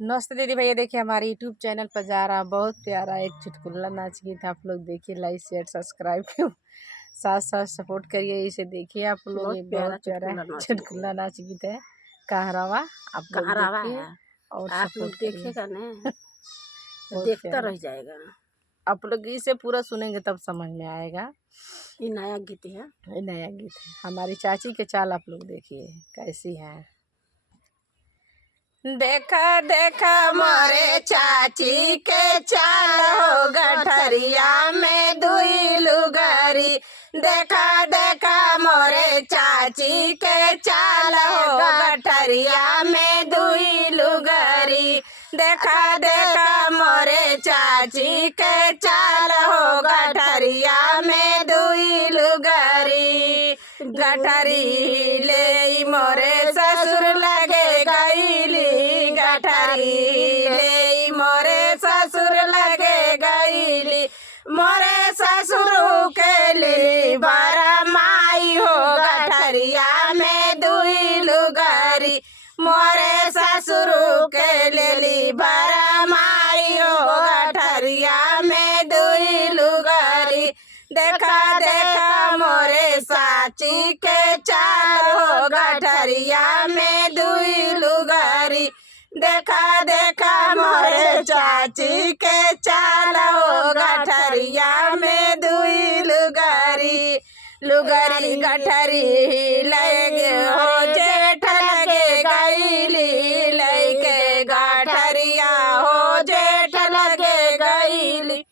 नमस्ते दीदी भैया, देखिए हमारे यूट्यूब चैनल पर जा रहा बहुत प्यारा एक चुटकुला नाच गीत। आप लोग देखिए, लाइक शेयर सब्सक्राइब साथ साथ सपोर्ट करिए। इसे देखिए आप लोग, ये बहुत प्यारा चुटकुला नाच गीत है कहरावा। आप लोग कहरावा देखिए है। और आप लोग सपोर्ट करिए। देखेगा ना बहुत देखता प्यारा। रह जाएगा। आप लोग इसे पूरा सुनेंगे तब समझ में आएगा। ये नया गीत है। ये नया गीत है। हमारी चाची के चाल आप लोग देखिए कैसी है। देखा देखा मोरे चाची के चाल हो गठरिया में दुई लुगारी। देखा देखा मोरे चाची के चाल हो गठरिया में दुई लुगारी। देखा देखा मोरे चाची के चाल हो गठरिया में दुई लुगारी। गठरी ले मोरे ससुर लगे गईली, गठरी ले मोरे ससुर लगे गईली। मोरे ससुर के लिली बारा माई हो गठरिया में दुई लुगारी। मोरे ससुर के लिली बारा माई हो गठरिया में दुई लुगारी। देखा देखा मोरे साची के चाल हो गठरिया में दुई लुगारी। देखा देखा मोरे चाची के चाल हो गठरिया में दुई लुगारी। लुगारी गठरी लगे हो जेठ लगे गईली, लैके गठरिया हो जेठ लगे गईली।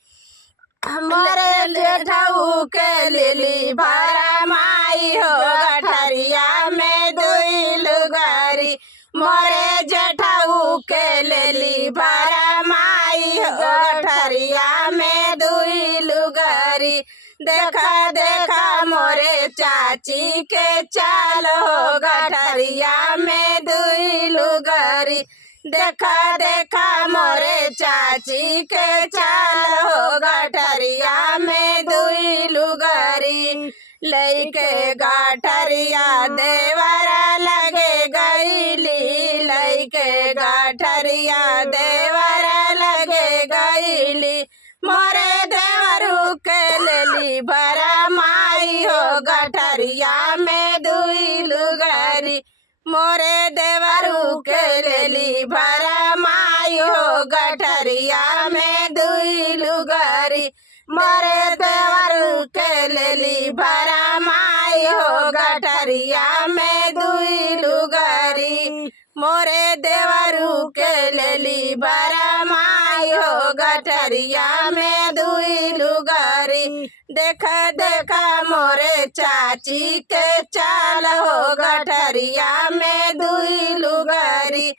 हमारे जेठाऊ के लिली भरा माई हो गठरिया में दुई लुगारी। मोरे जेठाऊ के लिली भरा माई हो गठरिया में दुई लुगारी। देखा देखा मोरे चाची के चाल हो गठरिया में दुई लुगारी। देखा देखा मोरे चाची के चाल हो गठरिया में दुई लुगारी। लैके गठरिया देवरा लगे गईली, लैके गठरिया देवरा लगे गईली। मोरे देवरू के लेली भरा माई हो गठरिया में दुई लुगारी। मोरे देवरू के लेली भरा माई हो गठरिया में दुई लुगारी। मोरे देवरू के लेली भरा माई हो गठरिया में दुई लुगारी। मोरे देवरू के लेली भरा माई हो गठरिया में दुई लुगारी। देखा देखा मोरे चाची के चाल हो गठरिया में दुई लुगारी।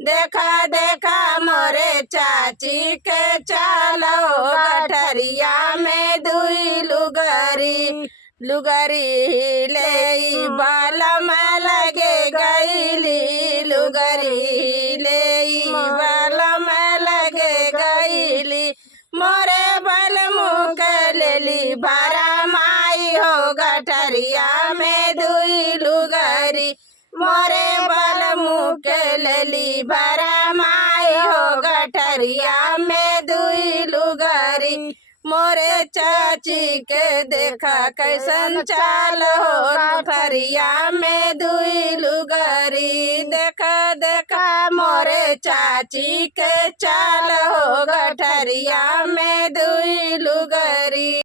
देखा देखा मोरे चाची के चाल हो गठरिया में दुई लुगारी। लुगारी ले बालम लगे गईली, लुगारी ले बालम लगे गईली। मोरे बलमु के लेली भरा माई हो गठरिया में दुई लुगारी। मोरे बलमु के लेली भरा माई हो गठरिया में दुई लुगारी। मोरे चाची के देखा कैसन चाल हो गठरिया में दुई लुगारी। देखा देखा मोरे चाची के चाल हो गठरिया में दुई लुगारी।